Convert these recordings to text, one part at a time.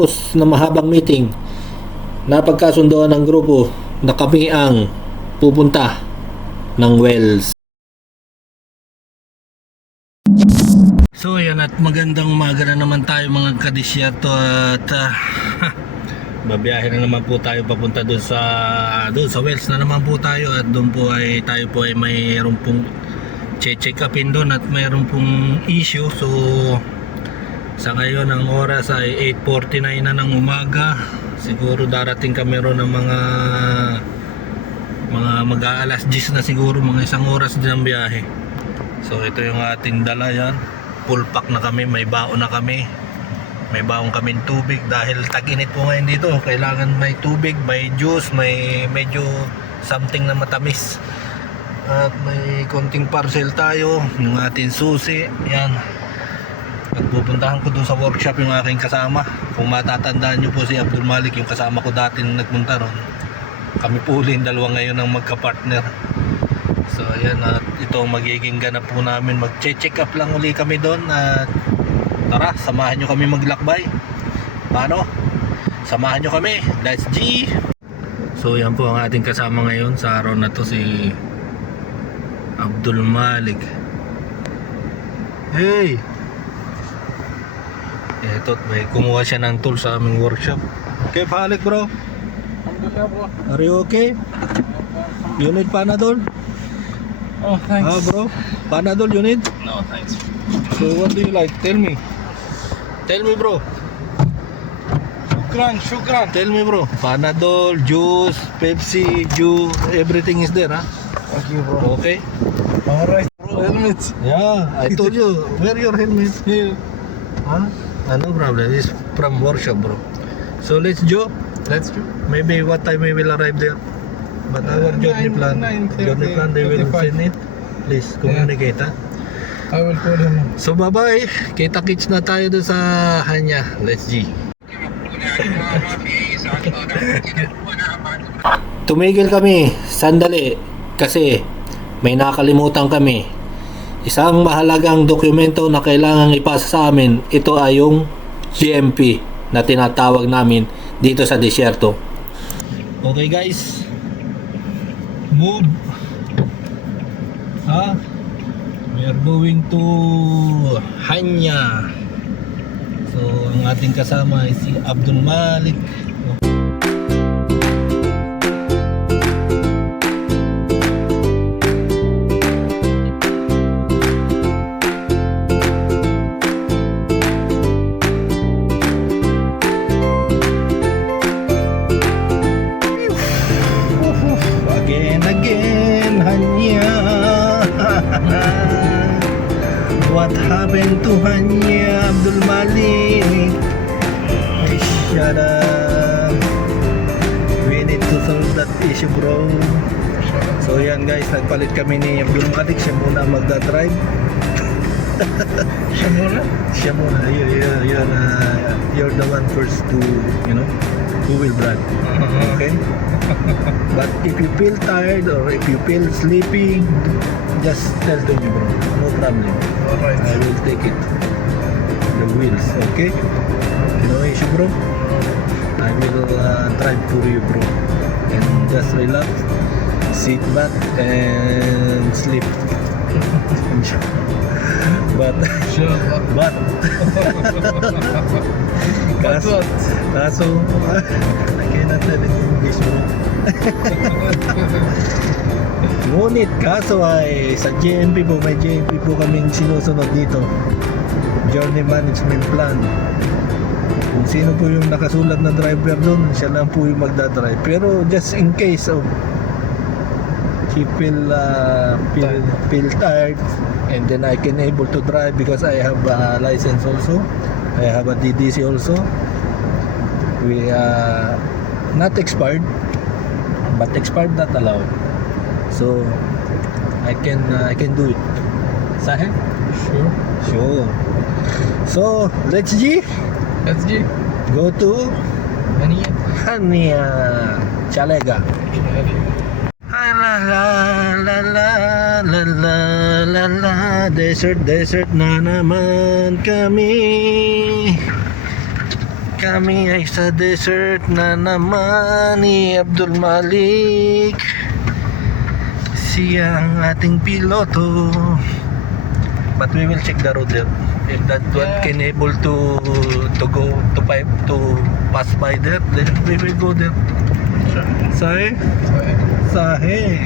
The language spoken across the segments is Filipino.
pagkatapos ng mahabang meeting, napagkasundoan ng grupo na kami ang pupunta ng Wells. So ayan, at magandang umaga na naman tayo mga kadisyerto, at babiyahe na naman po tayo papunta doon sa Wells na naman po tayo, at doon po ay tayo po ay mayroon pong check upin doon at mayroon pong issue. So sa ngayon ang oras ay 8:49 na ng umaga. Siguro darating kami ron ng mga mag-aalas 10 na siguro, mga isang oras din ang biyahe. So ito yung ating dala, yan. Full pack na kami, may baon na kami. May baon kaming tubig dahil tag-init po ngayon dito. Kailangan may tubig, may juice, may medyo something na matamis. At may konting parcel tayo, yung ating susi, yan. At pupuntahan ko doon sa workshop yung aking kasama. Kung matatandaan nyo po si Abdul Malik, yung kasama ko dati na nagpunta ron. Kami po ulit dalawa ngayon ang magka-partner. So ayan, at ito magiging ganap po namin. Mag-check up lang uli kami doon. At tara, samahan nyo kami maglakbay. Paano? Samahan nyo kami. Let's G! So yan po ang ating kasama ngayon sa araw na to, si Abdul Malik. Hey! Eto, may kumuha siya ng tool sa aming workshop. Okay, Malik bro? Are you okay? You need Panadol? Oh, thanks. Bro, Panadol you need? No, thanks. So what do you like? Tell me. Tell me bro. Shukran. Tell me bro. Panadol, juice, Pepsi, juice, everything is there, huh? Thank you, bro. Okay? Alright, bro. Helmet. Yeah, I told you. Wear your helmet. Here. Huh? No problem. It's from workshop, bro. So let's go. Let's go. Maybe what time we will arrive there? But our journey plan, 9:30, they will 35. send it. Please communicate, huh? I will call him. So bye bye. Kita-kits na tayo doon sa Hanya. Let's G. Tumigil kami sandali kasi may nakalimutan kami. Isang mahalagang dokumento na kailangang ipasa sa amin. Ito ay yung GMP na tinatawag namin dito sa disyerto. Okay guys, move. We are going to Hanya. So ang ating kasama ay si Abdul Malik. Again, Hanya. What happened to Hanya, Abdul Malik? Shut up. We need to solve that issue, bro. So yan guys, nagpalit kami ni Abdul Malik. Siya muna magdadrive. Siya muna? Siya muna. You're the one first to, who will drive. Okay? But if you feel tired or if you feel sleepy, just tell to me, bro. No problem. Alright. I will take it. The wheels, okay? No issue, bro. I will drive for you, bro. And just relax, sit back, and sleep. But kaso I cannot tell it in English, bro. Ngunit kaso ay sa JMP po, may JMP po kaming sinusunod dito, Journey Management Plan. Kung sino po yung nakasulat na driver doon, siya lang po yung magdadrive. Pero just in case of he feel tired, and then I can able to drive because I have a license also. I have a DDC also. We not expired, but expired not allowed. So I can do it. Sahib? Sure. So let's go to Hanya Chalega. La la la la la la la la, desert na naman kami. Kami ay sa desert na naman ni Abdul Malik. Siya ang ating piloto. But we will check the road there. If that one can able to go to pass by there, then we will go there. Sahe? Sahe.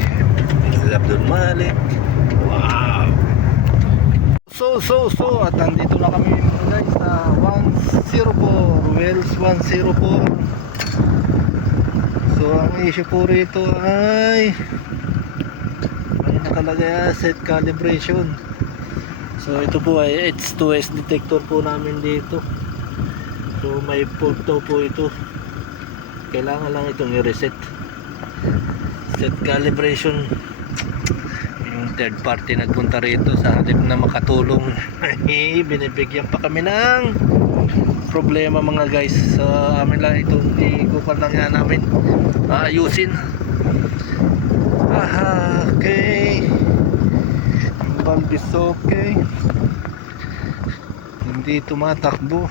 This is Abdul Malik. Wow. So at nandito na kami mga guys sa 104 Wells 104. So ang issue po rito ay may nakalagay set calibration. So ito po ay H2S detector po namin dito. So may fault daw po ito. Kailangan lang itong i-reset. Set calibration. Third party nagpunta rito sa halip na makatulong. Binibigyan pa kami ng problema mga guys. So amin lang ito, hindi ko pa lang yan namin ayusin. Okay, valve is okay, hindi tumatakbo.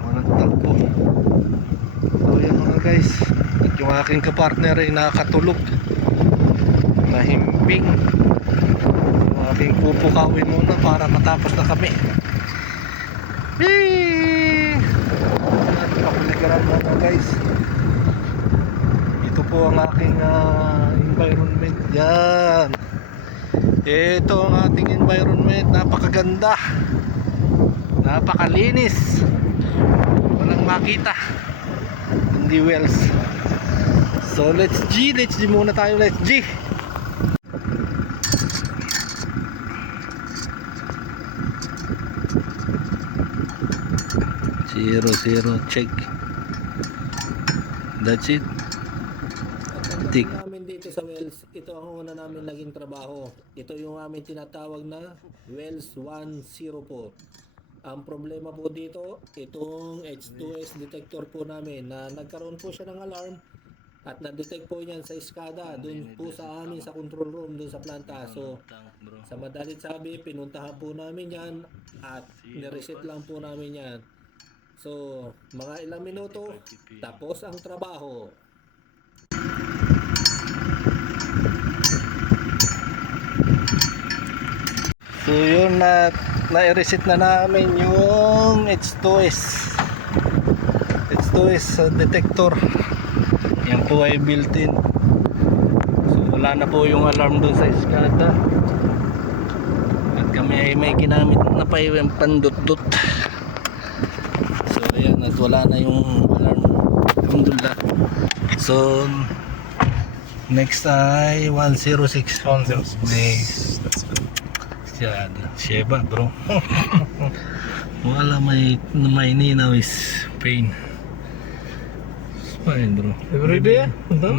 Walang takbo. So yan mga guys, at yung aking kapartner ay nakatulog, nahimbing. So aking pupukawin muna para matapos na kami. Pakuligaran na mga guys. Ito po ang aking environment. Yan, ito ang ating environment. Napakaganda, napakalinis, walang makita, hindi wells. So let's G muna tayo. Let's G. Zero check. That's it. Tick. Namin dito sa wells, ito ang una namin naging trabaho. Ito yung amin tinatawag na Wells 104. Ang problema po dito, itong H2S detector po namin na nagkaroon po siya ng alarm at na-detect po niyan sa SCADA dun po sa amin sa control room dun sa planta. So sa madalit sabi, pinuntahan po namin yan at nireset lang po namin yan. So mga ilang minuto tapos ang trabaho. So yun, na-reset na namin yung H2S detector. Yan po ay built-in. So wala na po yung alarm doon sa SCADA. At kami ay may ginamit na pa yung pandut-dut. So ayan, at wala na yung alarm. Alhamdulillah. So next ay 106. Nice. That's good. Sheba bro. Wala may ninaw is pain. It's fine bro. Every day? No.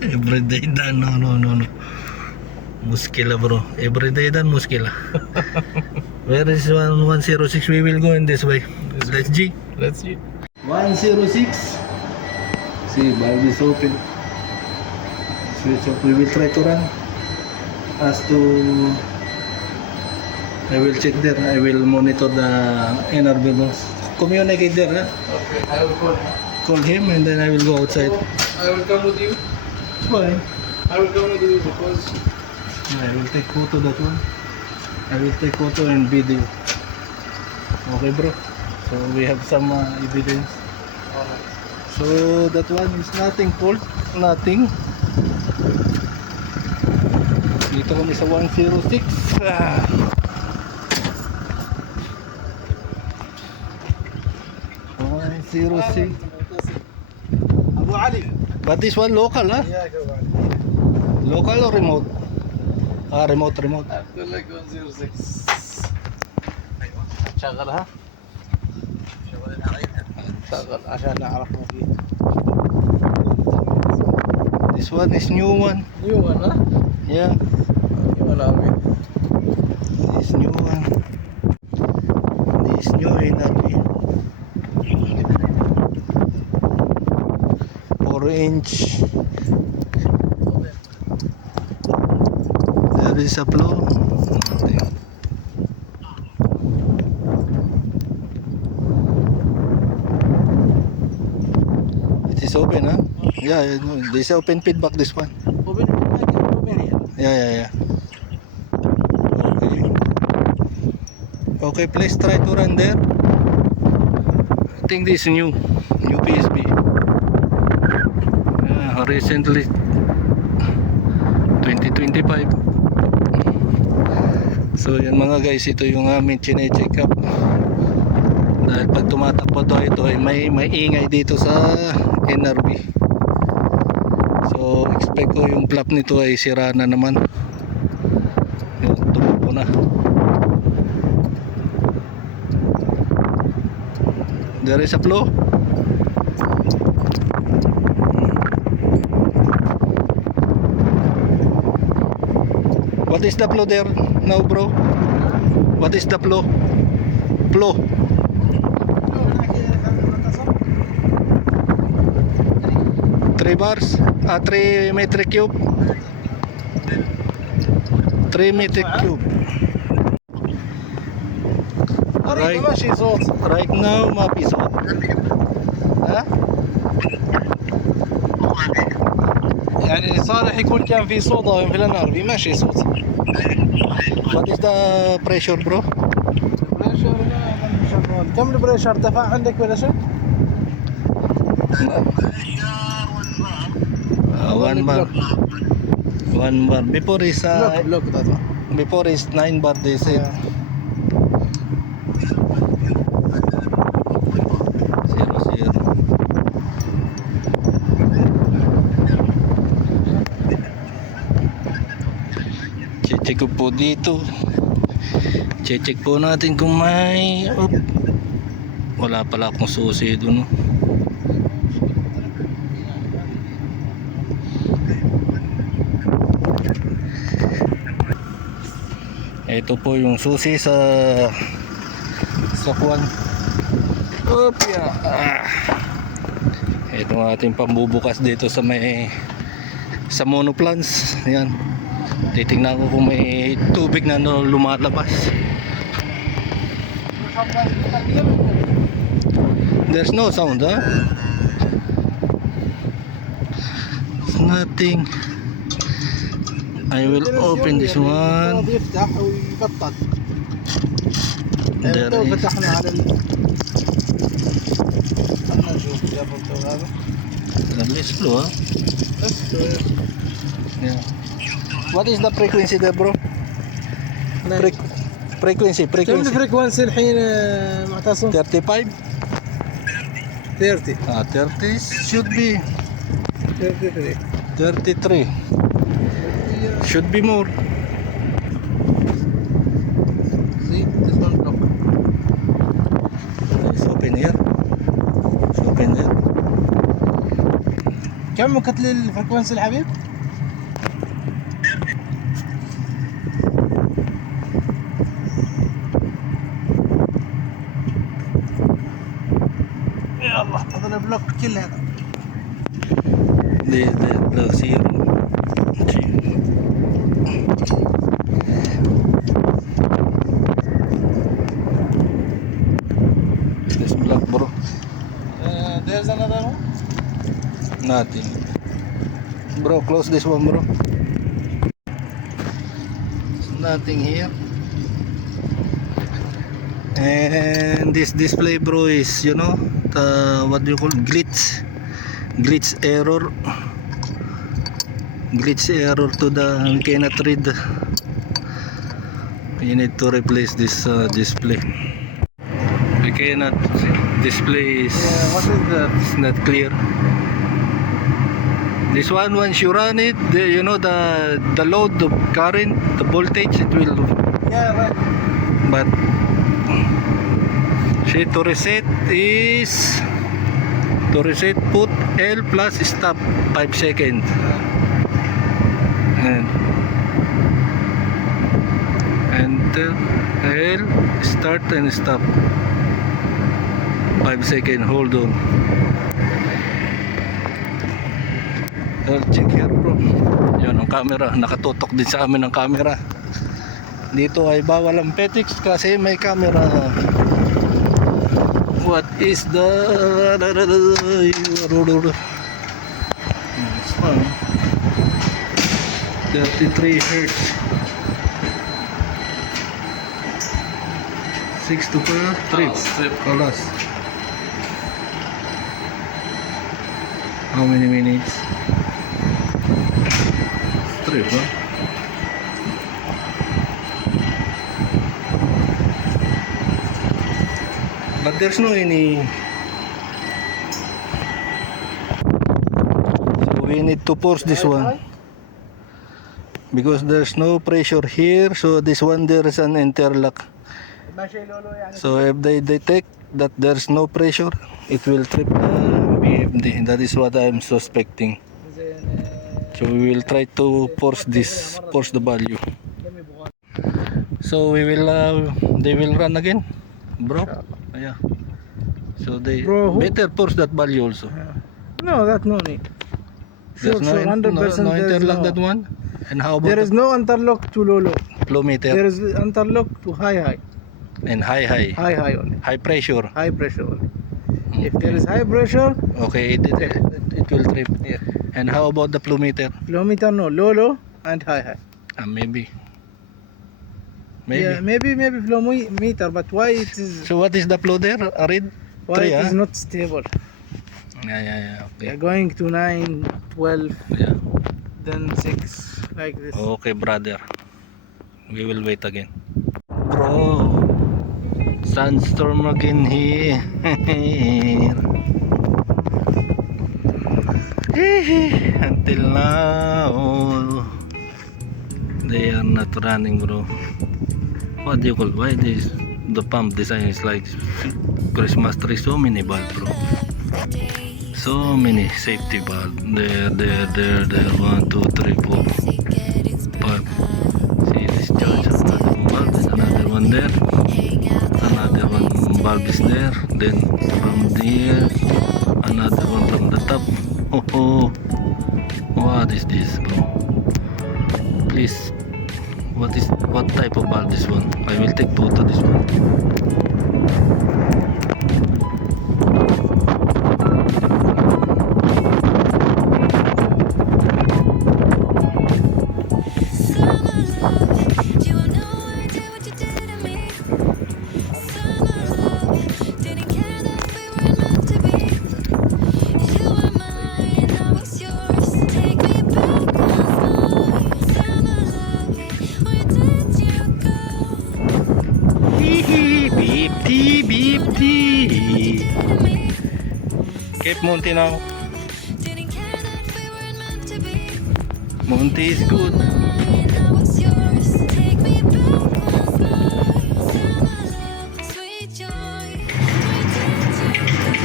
Everyday dan no. Muskila bro. Everyday dan muskila. Where is 106? We will go in this way. Let's G. 106. See, valve is open. Switch off. We will try to run. As to, I will check there. I will monitor the NRB box. Communicate there. Okay, I will call him. Call him and then I will go outside. I will come with you. It's fine. I will come with you because I will take photo that one. I will take photo and video. Okay bro. So we have some evidence. So that one is nothing fault. Nothing. Dito kami sa 106. 106. Abu Ali. But this one local, huh? Yeah, go on. Local or remote? Remote. Abdul like 106. شغل ها؟ شغل عشان نعرف ما فيه. This one is new one. New one, huh? Yeah. New one, Army. This new one. This new energy. 4-inch. There is a flow. It's open, huh? Yeah, this open feedback, this one. وبين وبين هنا. Yeah. Okay. Okay, please try to run there. I think this is new PSP. Recently 2025. So yan mga guys, ito yung aming chine-check up. Dahil pag tumatakbo to ito ay may ingay dito sa NRB. So expect ko yung flap nito ay sira na naman. Yun, tumubo na. There is a flow. What is the flow there now, bro? What is the flow? Flow. 3 bars? 3 metric cube? 3 metric cube. طريقة ماشي صوت. Right now, ما في صوت. ها؟ يعني صالح يكون كان في صوت في الاناربي ماشي صوت. What is the pressure, bro? البريشر شغال. كم البريشر ارتفع عندك ولا شيء؟ 1 bar. 1 bar. Before is بلوك ده. before is 9 bar, they said. Zero. Check ko po dito. Check po natin kung may wala pala akong susi doon. Ito po yung susi sa kuwan. Opya. Ito ang ating pambubukas dito sa monoplans. Ayan. Titingnan ko kung may tubig na lumalabas. There's no sound, huh? Nothing. I will open this one. يفتح ويبطل. There is. فتحنا على خلنا نشوف جابوا هذا. At least slow, huh? بس Yeah. What is the frequency there, bro? Frequency. كم الفريكونسي الحين معتصم؟ 35? 30 30 should be 33 33. Should be more. See, this one block. It's open here. It's open here. كم كتل الفريكونسي الحبيب؟ يا الله هذا البلوك كل هذا. The zero. This block, bro. There's another one. Nothing. Bro, close this one, bro. Nothing here. And this display, bro, is, you know, the what do you call it? Glitch error to the we cannot read. You need to replace this display. We cannot display is What is that? it's not clear. This one, once you run it, you know the load, the current, the voltage, it will. Yeah, right. But see, to reset is put L plus stop 5 seconds. And L start and stop 5 seconds. Hold on. I'll check here, bro. Yan ang camera, nakatutok din sa amin ang camera. Dito ay bawal ang Petix kasi may camera. What is the fan. 33 hertz. 6 to per trip. trip. Alas. How many minutes? Trip, huh? But there's no any. So we need to force this one because there's no pressure here. So this one there is an interlock. So if they detect that there's no pressure, it will trip the BMD. That is what I'm suspecting. So we will try to force the value. So we will, they will run again, bro. Yeah. So they Bro, better force that value also. No, that no need. There's Sure, 100% no there is interlock no. that one. And how about There is no interlock to low. flow meter There is interlock to high and high only. high pressure? High pressure only. If there is high pressure, Okay, it will trip. yeah. And how about the flow meter? Flow meter no, low and high. Maybe. Yeah, maybe flow meter, but why it is So what is the flow there? A read? why 3, it is huh? not stable? Yeah. Yeah, Okay. going to 9, 12, Yeah. then 6 like this. Okay, brother. We will wait again. Bro, sandstorm again here. Until now, they are not running, bro. What do you call? Why this? The pump design is like Christmas tree. So many bulbs, bro. So many safety valve. There. 1, 2, 3, 4, 5. See this charge. Another bulb. There's another one there. Another one bulb is there. Then from there, another one from the top. Oh, what is this, bro? Please, what type of bulb this one? I will take photo this one. Beep tea. Cape Monte now. Monte is good.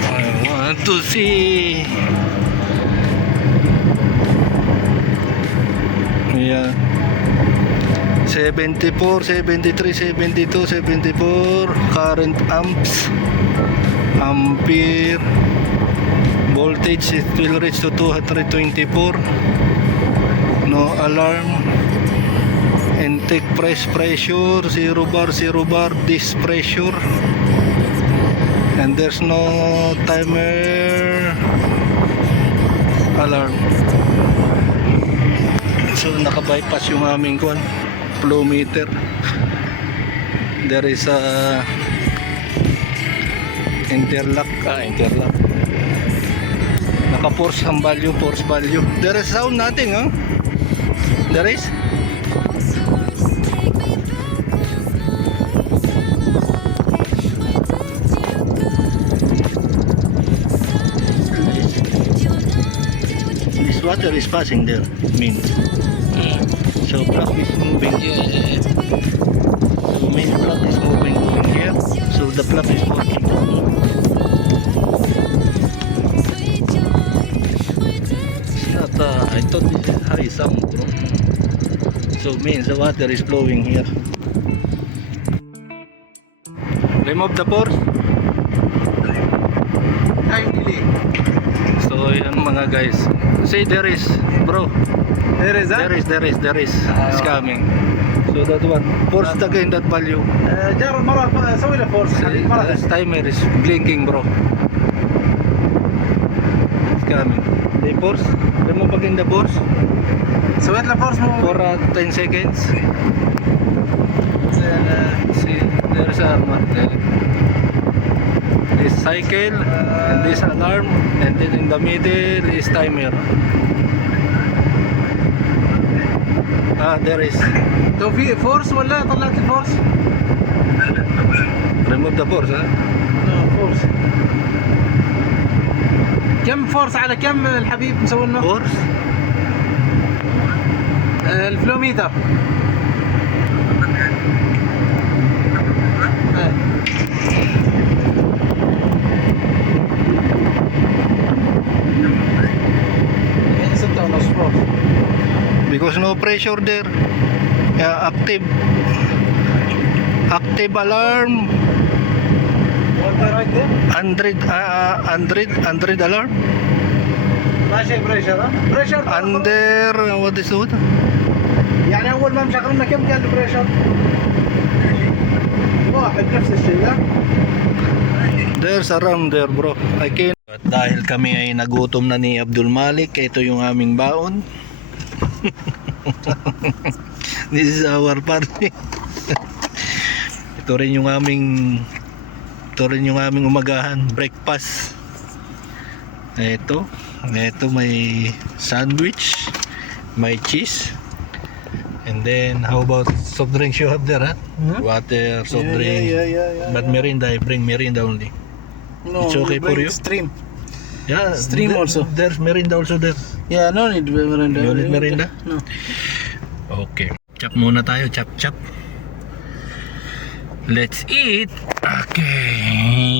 I want to see. Yeah. 74, 73, 72, 74 current amps, ampere, voltage it will reach to 224. No alarm, intake pressure 0 bar disc pressure, and there's no timer alarm. So naka-bypass yung aming flow meter. There is a interlock. Naka-force ang value, force value. There is sound nothing, huh? There is? This water is passing there, means. So plug is moving. Yeah. So main plug is moving here. So the plug is working. It's not. I thought this is high sound, bro. So means the water is flowing here. Remove the port. Time delay. So yan mga guys. See there is, bro. There is that. There is. It's coming. So that one. Force again that value. جرب مرة سوي له فورس. This timer is blinking, bro. It's coming. The force. Remove again the force. سويت له فورس مو For 10 seconds. Then see, there's a mark there. This cycle and this alarm, and then in the middle is timer. There is. تو في فورس ولا طلعت الفورس؟ Remove the force, huh? فورس. كم فورس على كم الحبيب مسوي لنا؟ Force. الفلوميتر. ستة ونص فورس. Because no pressure there. Yeah, active alarm. وانت رايت there؟ 100 alarm. ماشي بريشر ها؟ بريشر Under what is it? يعني اول ما مشغلنا كم كان البريشر؟ واحد نفس الشيء لا؟ There's alarm there, bro. I can. At dahil kami ay nagutom na ni Abdul Malik, ito yung aming baon. This is our party. Ito rin yung aming umagahan, breakfast. Ito may sandwich, may cheese. And then how about soft drinks you have there, huh? Water, soft drink. Yeah. But Mirinda, I bring Mirinda only. No, It's okay for you? Stream. Yeah, Stream also. There's Mirinda also there. Yeah, no need Mirinda. You need Mirinda? No. Okay. Chop muna tayo, chop. Let's eat. Okay.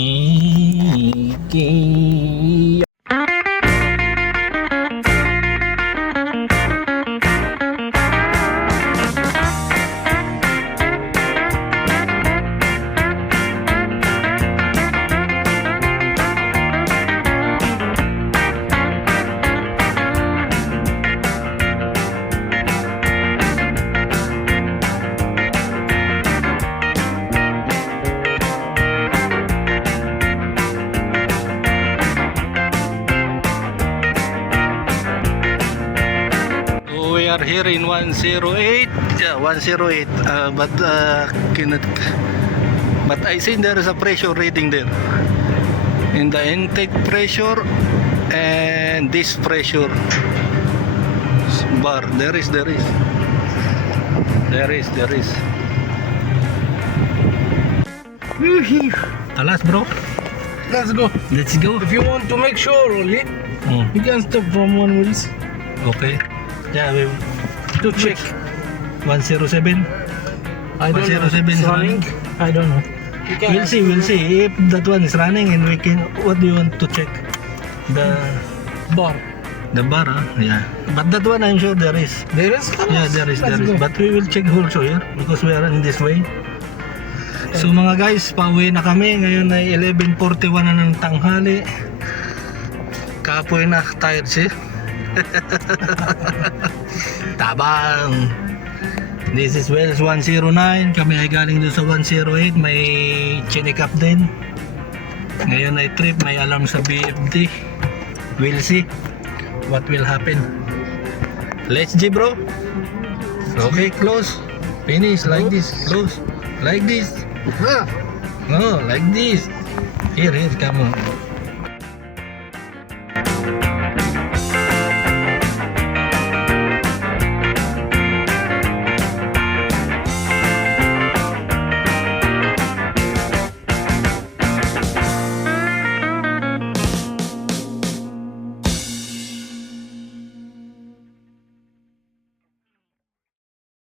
We are here in 108. Yeah, 108. But I think there is a pressure reading there. In the intake pressure and this pressure bar. There is. Alas, bro. Let's go. Let's go. If you want to make sure only, you can stop from one wheels Okay. Yeah, we to check. 107. I don't know. 107 It's is running. I don't know. You can We'll see if that one is running, and we can. What do you want to check? The bar. bar, huh? Yeah. But that one I'm sure there is. There is? Yeah, there is. Let's go. But we will check also here because we are in this way. So mga guys, pauwi na kami. Ngayon ay 11:41 na ng tanghali. Kapoy na, tired siya. Tabang. This is Wells 109. Kami ay galing doon sa 108. May chinik up din. Ngayon ay trip. May alarm sa BFD. We'll see what will happen. Let's G, bro. Okay, close. Finish like this. Close. Like this. No, like this. Here, come on.